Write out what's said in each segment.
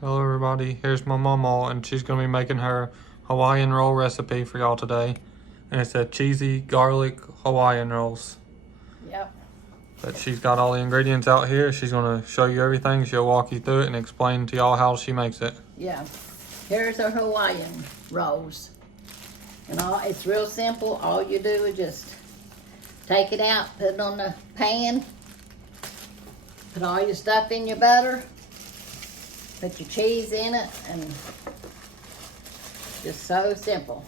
Hello everybody, here's my Mamaw and she's going to be making her Hawaiian roll recipe for y'all today. And it's a cheesy garlic Hawaiian rolls. Yep. But she's got all the ingredients out here. She's going to show you everything. She'll walk you through it and explain to y'all how she makes it. Yeah. Here's our Hawaiian rolls. And it's real simple. All you do is just take it out, put it on the pan, put all your stuff in your butter, put your cheese in it, and just so simple.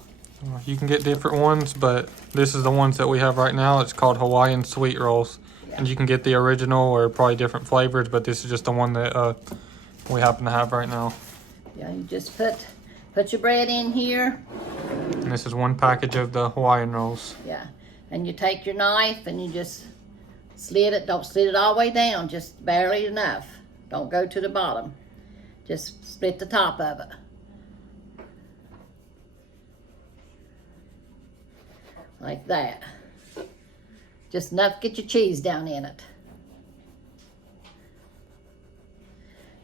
You can get different ones, but this is the ones that we have right now. It's called Hawaiian sweet rolls. Yeah. And you can get the original or probably different flavors, but this is just the one that we happen to have right now. Yeah, you just put your bread in here. And this is one package of the Hawaiian rolls. Yeah. And you take your knife and you just slit it. Don't slit it all the way down, just barely enough. Don't go to the bottom. Just split the top of it. Like that. Just enough to get your cheese down in it.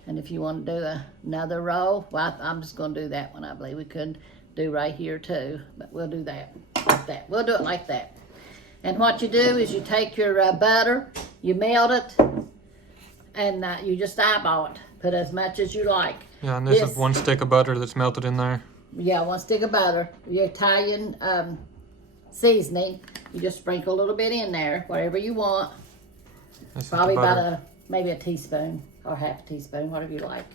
And if you want to do another roll, well, I'm just going to do that one. I believe we could do right here too, but we'll do that like that. We'll do it like that. And what you do is you take your butter, you melt it, and you just eyeball it. Put as much as you like. Yeah, and this is one stick of butter that's melted in there. Yeah, one stick of butter. Your Italian seasoning, you just sprinkle a little bit in there, whatever you want. Probably about maybe a teaspoon or half a teaspoon, whatever you like.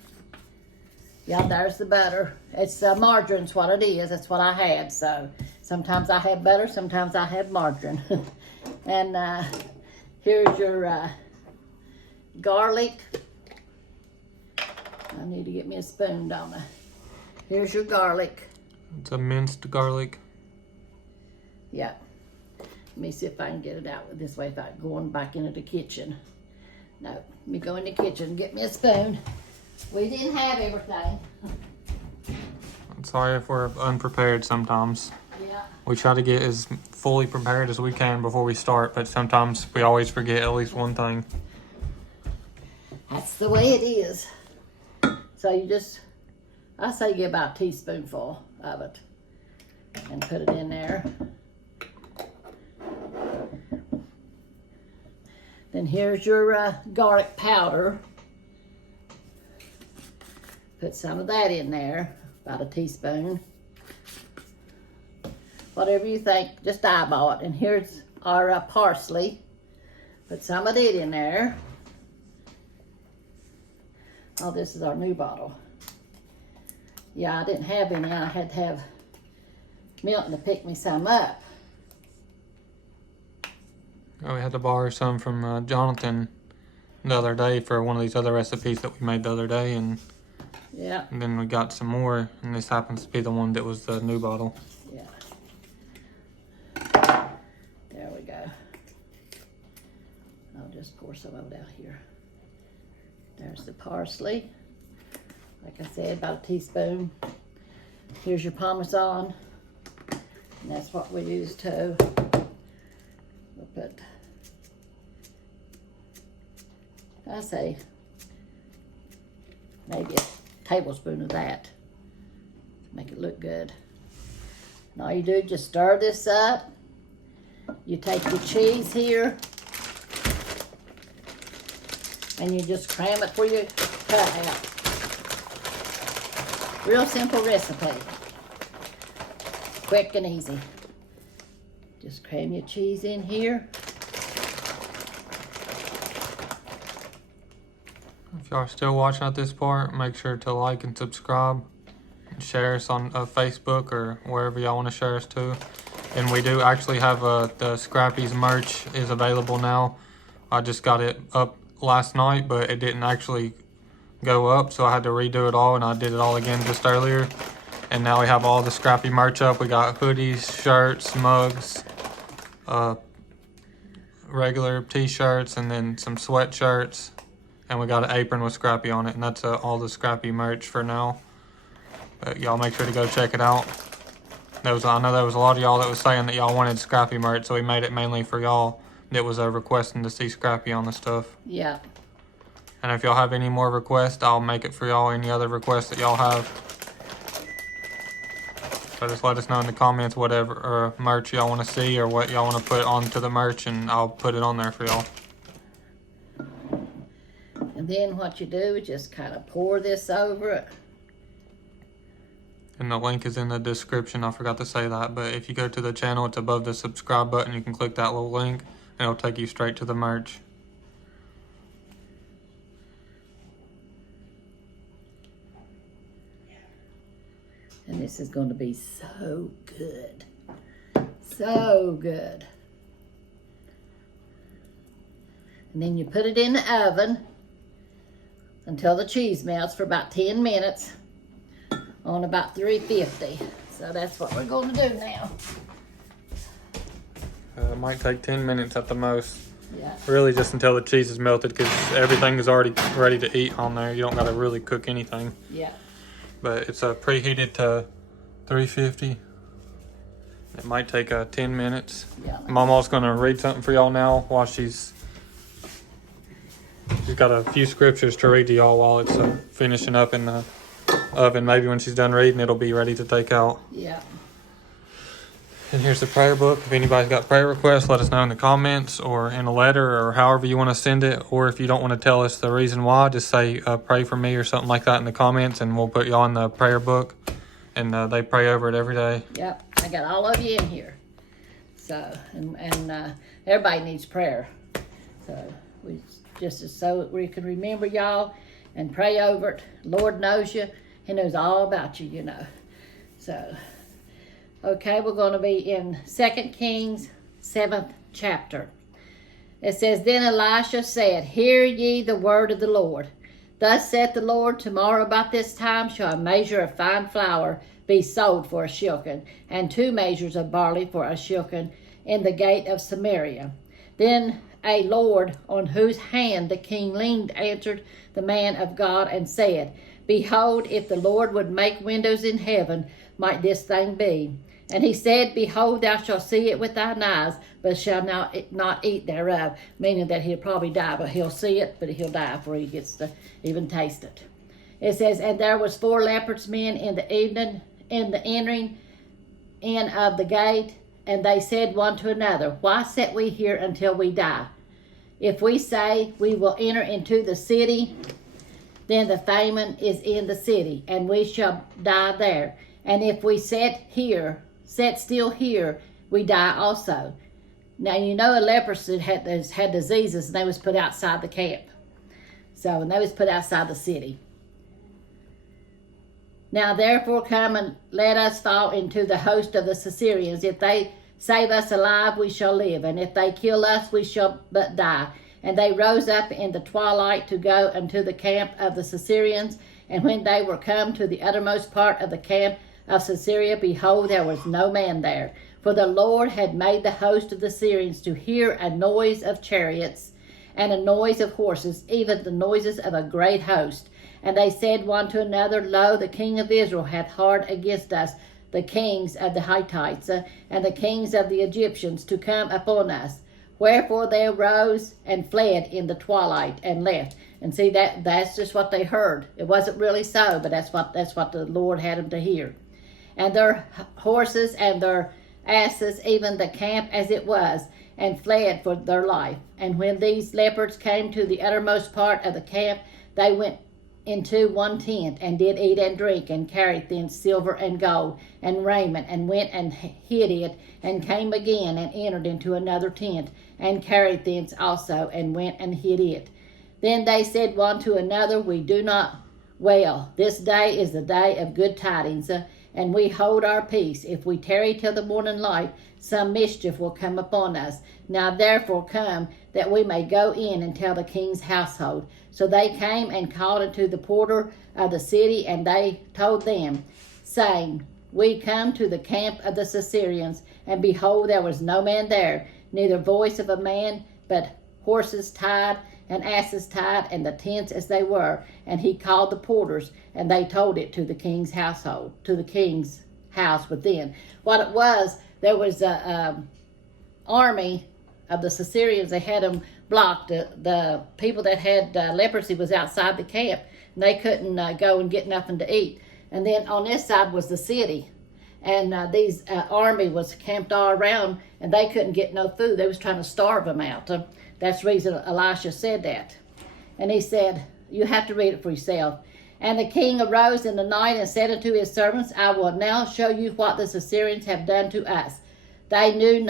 Yeah, there's the butter. It's margarine's what it is. That's what I had. So sometimes I have butter, sometimes I have margarine. And here's your garlic. I need to get me a spoon, don't I? Here's your garlic. It's a minced garlic. Yeah. Let me see if I can get it out this way without going back into the kitchen. No, let me go in the kitchen and get me a spoon. We didn't have everything. I'm sorry if we're unprepared sometimes. Yeah. We try to get as fully prepared as we can before we start, but sometimes we always forget at least one thing. That's the way it is. So you just, I say get about a teaspoonful of it and put it in there. Then here's your garlic powder. Put some of that in there, about a teaspoon. Whatever you think, just eyeball it. And here's our parsley. Put some of it in there. Oh, this is our new bottle. Yeah, I didn't have any. I had to have Milton to pick me some up. Oh, we had to borrow some from Jonathan the other day for one of these other recipes that we made the other day, and Yeah. and then we got some more, and this happens to be the one that was the new bottle. Yeah. There we go. I'll just pour some of it out here. There's the parsley. Like I said, about a teaspoon. Here's your Parmesan. And that's what we use too. We'll put, I say, maybe a tablespoon of that to make it look good. And all you do is just stir this up. You take your cheese here and you just cram it where you cut out. Real simple recipe. Quick and easy. Just cram your cheese in here. If y'all are still watching at this part, make sure to like and subscribe and share us on Facebook or wherever y'all want to share us to. And we do actually have the Scrappy's merch is available now. I just got it up last night, but it didn't actually go up, so I had to redo it all, and I did it all again just earlier. And now we have all the Scrappy merch up. We got hoodies, shirts, mugs, regular t-shirts, and then some sweatshirts. And we got an apron with Scrappy on it, and that's all the Scrappy merch for now. But y'all make sure to go check it out. I know there was a lot of y'all that was saying that y'all wanted Scrappy merch, so we made it mainly for y'all that was requesting to see Scrappy on the stuff. Yeah. And if y'all have any more requests, I'll make it for y'all. Any other requests that y'all have. So just let us know in the comments whatever merch y'all want to see or what y'all want to put onto the merch, and I'll put it on there for y'all. And then what you do is just kind of pour this over it. And the link is in the description. I forgot to say that. But if you go to the channel, it's above the subscribe button. You can click that little link and it'll take you straight to the merch. And this is going to be so good. So good. And then you put it in the oven until the cheese melts for about 10 minutes on about 350. So that's what we're going to do now. It might take 10 minutes at the most. Yeah. Really just until the cheese is melted, because everything is already ready to eat on there. You don't got to really cook anything. Yeah. But it's preheated to 350. It might take 10 minutes. Yeah. Mamaw's going to read something for y'all now while she's got a few scriptures to read to y'all while it's finishing up in the oven. Maybe when she's done reading, it'll be ready to take out. Yeah. And here's the prayer book. If anybody's got prayer requests, let us know in the comments or in a letter or however you want to send it. Or if you don't want to tell us the reason why, just say pray for me or something like that in the comments, and we'll put y'all in the prayer book. And they pray over it every day. Yep. I got all of you in here. So, and everybody needs prayer. So, we can remember y'all and pray over it. Lord knows you. He knows all about you, you know. So, okay, we're going to be in 2 Kings 7th chapter. It says, Then Elisha said, Hear ye the word of the Lord. Thus saith the Lord, Tomorrow about this time shall a measure of fine flour be sold for a shekel, and 2 measures of barley for a shekel in the gate of Samaria. Then a lord on whose hand the king leaned answered the man of God and said, Behold, if the Lord would make windows in heaven, might this thing be? And he said, Behold, thou shalt see it with thine eyes, but shalt not eat thereof. Meaning that he'll probably die, but he'll see it, but he'll die before he gets to even taste it. It says, And there was 4 lepers men in the evening, in the entering in of the gate, and they said one to another, Why sit we here until we die? If we say we will enter into the city, then the famine is in the city, and we shall die there. And if we sit still here, we die also. Now, you know, a leprosy had diseases, and they was put outside the camp. So, and they was put outside the city. Now, therefore, come and let us fall into the host of the Assyrians. If they save us alive, we shall live. And if they kill us, we shall but die. And they rose up in the twilight to go unto the camp of the Assyrians. And when they were come to the uttermost part of the camp of Caesarea, behold, there was no man there. For the Lord had made the host of the Syrians to hear a noise of chariots and a noise of horses, even the noises of a great host. And they said one to another, Lo, the king of Israel hath hard against us, the kings of the Hittites and the kings of the Egyptians, to come upon us. Wherefore they arose and fled in the twilight and left. And see, that's just what they heard. It wasn't really so, but that's what the Lord had them to hear. And their horses and their asses, even the camp as it was, and fled for their life. And when these lepers came to the uttermost part of the camp, they went into one tent, and did eat and drink, and carried thence silver and gold, and raiment, and went and hid it, and came again, and entered into another tent, and carried thence also, and went and hid it. Then they said one to another, We do not well. This day is the day of good tidings, and we hold our peace. If we tarry till the morning light, some mischief will come upon us. Now therefore come, that we may go in and tell the king's household. So they came and called unto the porter of the city, and they told them, saying, We come to the camp of the Assyrians, and behold, there was no man there, neither voice of a man, but horses tied, and asses tied, and the tents as they were. And he called the porters, and they told it to the king's household, to the king's house within. What it was, there was a army of the Assyrians. They had them blocked. The people that had leprosy was outside the camp, and they couldn't go and get nothing to eat. And then on this side was the city, and these army was camped all around, and they couldn't get no food. They was trying to starve them out. That's the reason Elisha said that. And he said, you have to read it for yourself. And the king arose in the night and said unto his servants, I will now show you what the Assyrians have done to us. They knew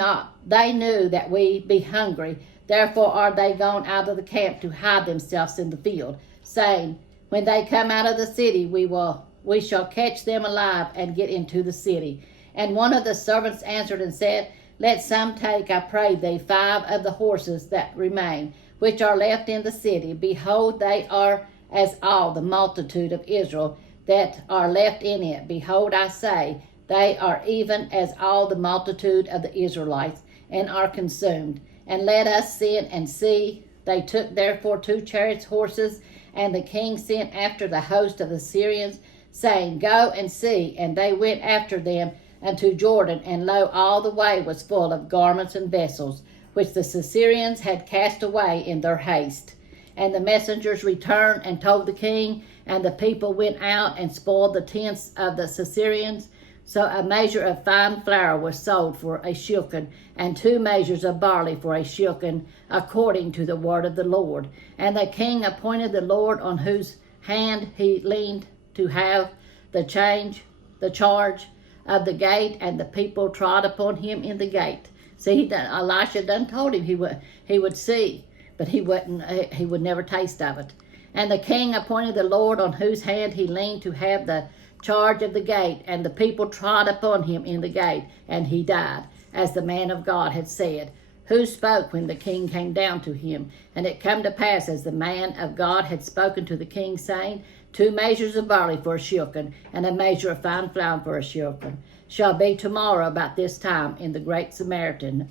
that we be hungry. Therefore are they gone out of the camp to hide themselves in the field, saying, when they come out of the city, we shall catch them alive and get into the city. And one of the servants answered and said, let some take, I pray thee, 5 of the horses that remain, which are left in the city. Behold, they are as all the multitude of Israel that are left in it. Behold, I say, they are even as all the multitude of the Israelites, and are consumed. And let us send and see. They took therefore 2 chariots' horses, and the king sent after the host of the Syrians, saying, go and see. And they went after them unto Jordan, and lo, all the way was full of garments and vessels, which the Assyrians had cast away in their haste. And the messengers returned and told the king, and the people went out and spoiled the tents of the Assyrians. So a measure of fine flour was sold for a shekel, and 2 measures of barley for a shekel, according to the word of the Lord. And the king appointed the Lord on whose hand he leaned to have the charge of the gate, and the people trod upon him in the gate. See, Elisha done told him he would see, but he would never taste of it. And the king appointed the Lord on whose hand he leaned to have the charge of the gate, and the people trod upon him in the gate, and he died, as the man of God had said, who spoke when the king came down to him. And it come to pass, as the man of God had spoken to the king, saying, 2 measures of barley for a shekel, and a measure of fine flour for a shekel, shall be tomorrow about this time in the great Samaritan.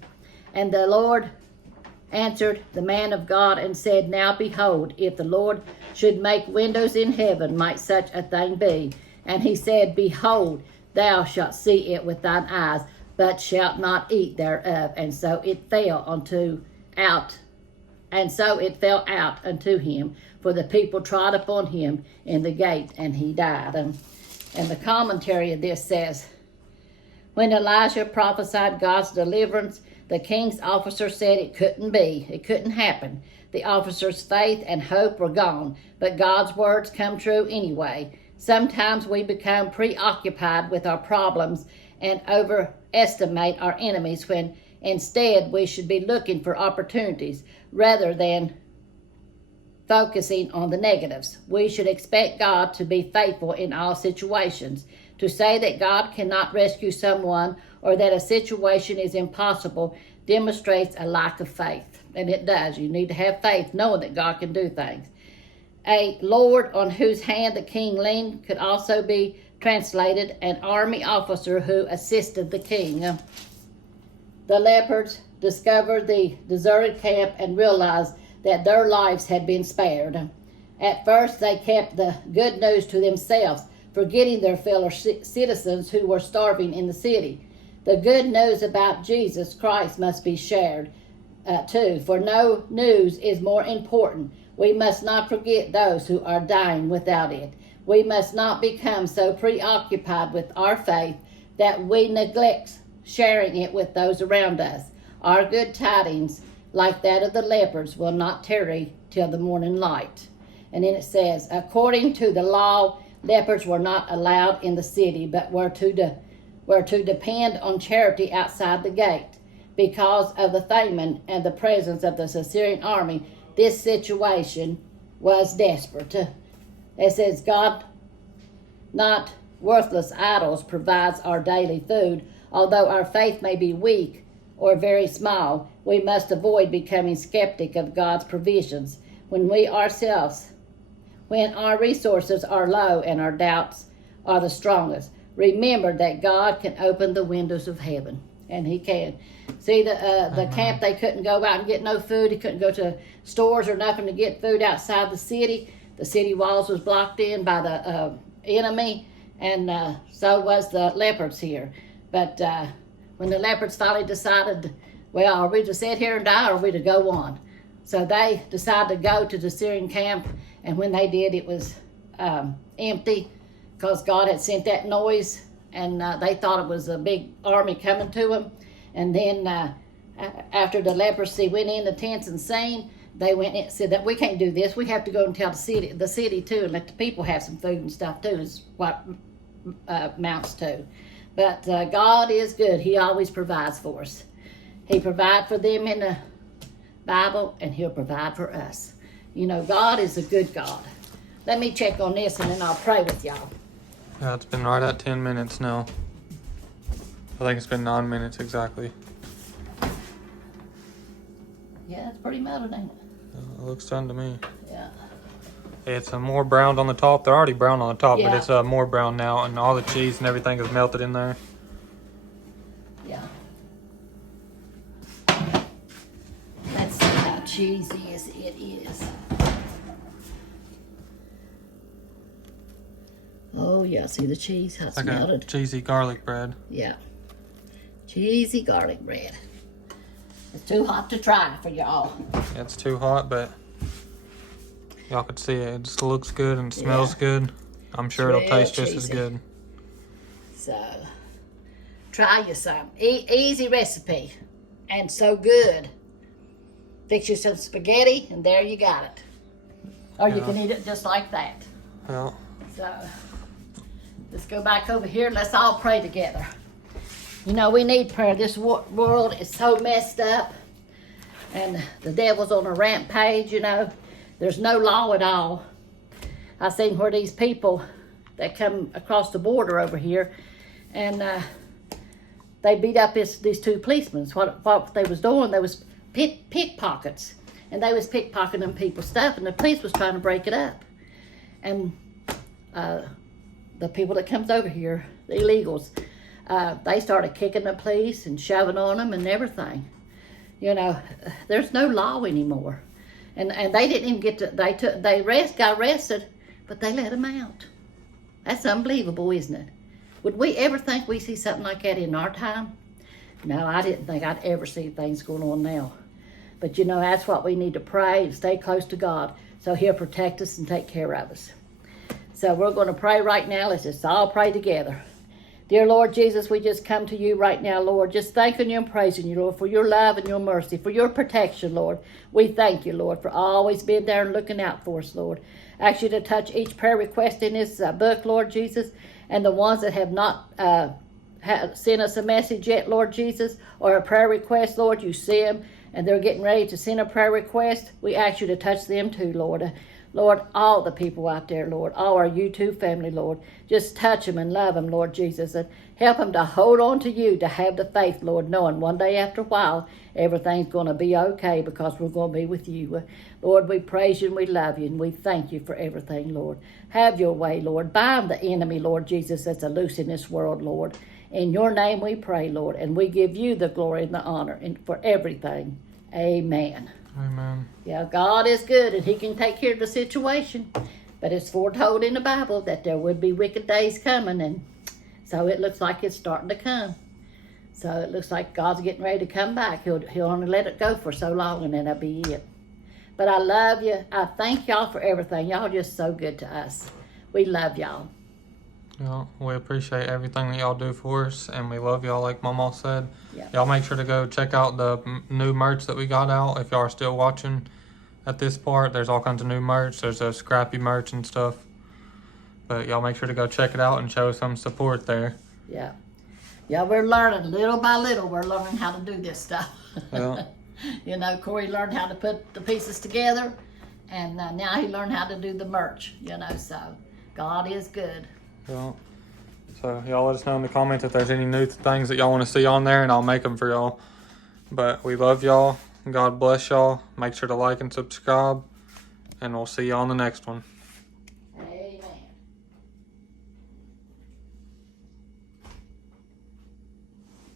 And the Lord answered the man of God and said, now behold, if the Lord should make windows in heaven, might such a thing be? And he said, behold, thou shalt see it with thine eyes, but shalt not eat thereof. And so it fell out unto him, for the people trod upon him in the gate, and he died. And the commentary of this says, when Elijah prophesied God's deliverance, the king's officer said it couldn't be. It couldn't happen. The officer's faith and hope were gone, but God's words come true anyway. Sometimes we become preoccupied with our problems and overestimate our enemies, when instead we should be looking for opportunities rather than focusing on the negatives. We should expect God to be faithful in all situations. To say that God cannot rescue someone or that a situation is impossible demonstrates a lack of faith. And it does. You need to have faith knowing that God can do things. A lord on whose hand the king leaned could also be translated an army officer who assisted the king. The lepers discovered the deserted camp and realized that their lives had been spared. At first, they kept the good news to themselves, forgetting their fellow citizens who were starving in the city. The good news about Jesus Christ must be shared too, for no news is more important. We must not forget those who are dying without it. We must not become so preoccupied with our faith that we neglect sharing it with those around us. Our good tidings, like that of the lepers, will not tarry till the morning light. And then it says, according to the law, lepers were not allowed in the city, but were to depend on charity outside the gate. Because of the famine and the presence of the Assyrian army, this situation was desperate. It says, God, not worthless idols, provides our daily food. Although our faith may be weak or very small, we must avoid becoming skeptic of God's provisions. When our resources are low and our doubts are the strongest, remember that God can open the windows of heaven, and He can. See, the camp, they couldn't go out and get no food. He couldn't go to stores or nothing to get food outside the city. The city walls was blocked in by the enemy, and so was the leopards here. But when the leopards finally decided, well, are we to sit here and die, or are we to go on? So they decided to go to the Syrian camp, and when they did, it was empty because God had sent that noise, and they thought it was a big army coming to them. And then after the leprosy went in the tents and seen, they went and said that we can't do this. We have to go and tell the city too, and let the people have some food and stuff too, is what amounts to. But God is good. He always provides for us. He provided for them in the Bible, and He'll provide for us. You know, God is a good God. Let me check on this, and then I'll pray with y'all. Yeah, it's been right at 10 minutes now. I think it's been 9 minutes exactly. Yeah, it's pretty melted, ain't it? It looks done to me. Yeah. It's more browned on the top. They're already brown on the top, Yeah. but it's more brown now, and all the cheese and everything is melted in there. Yeah. Let's see how cheesy it is. Oh yeah, see the cheese, how it's Like melted. a cheesy garlic bread. Yeah. Cheesy garlic bread. It's too hot to try for y'all. It's too hot, but y'all could see it. It just looks good and smells good. I'm sure it'll Real taste just as cheesy. good. So, try you some. Easy recipe. And so good. Fix you some spaghetti, and there you got it. Or you Yeah. can eat it just like that. Well, So, let's go back over here and let's all pray together. You know, we need prayer. This world is so messed up, and the devil's on a rampage, you know. There's no law at all. I seen where these people that come across the border over here, and they beat up these two policemen. What they was doing, they was pickpockets, and they was pickpocketing people's stuff, and the police was trying to break it up. And the people that comes over here, the illegals, they started kicking the police and shoving on them and everything. You know, there's no law anymore. And they didn't even get to, got arrested, but they let them out. That's unbelievable, isn't it? Would we ever think we see something like that in our time? No, I didn't think I'd ever see things going on now. But you know, that's what we need to pray and stay close to God so He'll protect us and take care of us. So we're going to pray right now. Let's just all pray together. Dear Lord Jesus, we just come to you right now, Lord, just thanking you and praising you, Lord, for your love and your mercy, for your protection, Lord. We thank you, Lord, for always being there and looking out for us, Lord. I ask you to touch each prayer request in this book, Lord Jesus, and the ones that have not sent us a message yet, Lord Jesus, or a prayer request, Lord, you see them, and they're getting ready to send a prayer request. We ask you to touch them too, Lord. Lord, all the people out there, Lord, all our YouTube family, Lord, just touch them and love them, Lord Jesus, and help them to hold on to you, to have the faith, Lord, knowing one day after a while, everything's going to be okay because we're going to be with you. Lord, we praise you and we love you and we thank you for everything, Lord. Have your way, Lord. Bind the enemy, Lord Jesus, that's a loose in this world, Lord. In your name we pray, Lord, and we give you the glory and the honor for everything. Amen. amen. Yeah, God is good and He can take care of the situation. But it's foretold in the Bible that there would be wicked days coming, and so it looks like it's starting to come. So it looks like God's getting ready to come back. He'll only let it go for so long, and then that'll be it. But I love you. I thank y'all for everything. Y'all just so good to us. We love y'all. Yeah, we appreciate everything that y'all do for us, and we love y'all like Mamaw said. Yeah. Y'all make sure to go check out the new merch that we got out. If y'all are still watching at this part, there's all kinds of new merch. There's a scrappy merch and stuff. But y'all make sure to go check it out and show some support there. Yeah. Yeah, we're learning little by little. We're learning how to do this stuff. Yeah. You know, Corey learned how to put the pieces together, and now he learned how to do the merch, you know, so God is good. Yeah. So y'all let us know in the comments if there's any new things that y'all want to see on there, and I'll make them for y'all. But we love y'all. God bless y'all. Make sure to like and subscribe, and we'll see you on the next one.